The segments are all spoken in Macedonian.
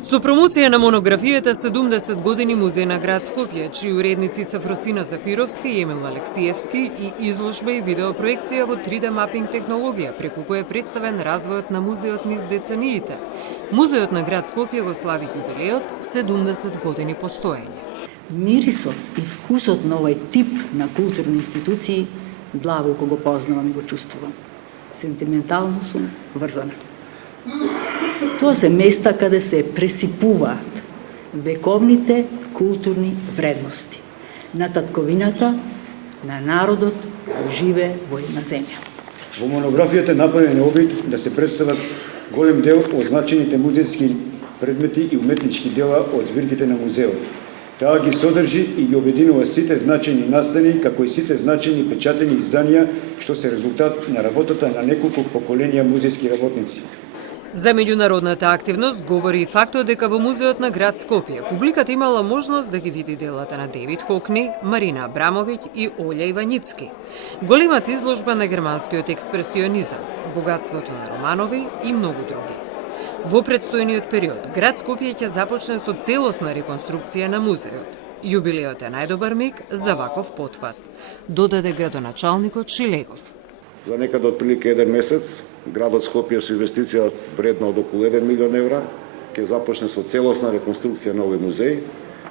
Со промоција на монографијата 70 години Музеј на град Скопје, чии уредници се Фросина Зафировски и Емил Алексиевски, и изложба и видеопроекција во 3D мапинг технологија, преку која е представен развојот на музеот низ децениите. Музеот на град Скопје го слави јубилеот 70 години постоење. Мирисот и вкусот на овај тип на културни институции длабоко го познавам и го чувствувам. Сентиментално сум врзана. Тоа се места каде се пресипуваат вековните културни вредности на татковината на народот кој живее во една земја. Во монографијата е направен обид да се представат голем дел од значените музејски предмети и уметнички дела од збирките на музеот. Таа ги содржи и ги обединува сите значени настани, како и сите значени печатени изданија, што се резултат на работата на неколку поколенија музејски работници. За меѓународната активност говори и фактот дека во Музеот на град Скопје публиката имала можност да ги види делата на Девид Хокни, Марина Абрамовиќ и Олја Ивањицки. Големата изложба на германскиот експресионизам, богатството на романови и многу други. Во предстојниот период, град Скопје ќе започне со целосна реконструкција на музеот. Јубилеот е најдобар миг за ваков потфат, додаде градоначалникот Шилегов. За некаде отприлика 1 месец, градот Скопје со инвестиција вредна од околу 1 милион евра ќе започне со целосна реконструкција на овој музеј,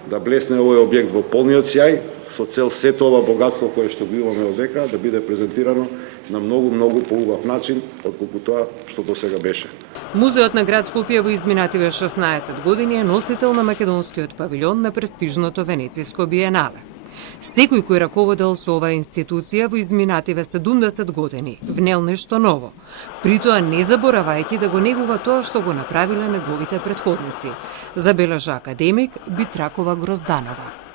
да блесне овој објект во полниот сјај, со цел сето ова богатство кое што го имаме одека да биде презентирано на многу поубав начин отколку тоа што досега беше. Музеот на град Скопје во изминативе 16 години е носител на македонскиот павилјон на престижното Венециско биенале. Секој кој раководел со оваа институција во изминативе 70 години внел нешто ново, притоа не заборавајќи да го негува тоа што го направиле неговите претходници, забележа академик Битракова Грозданова.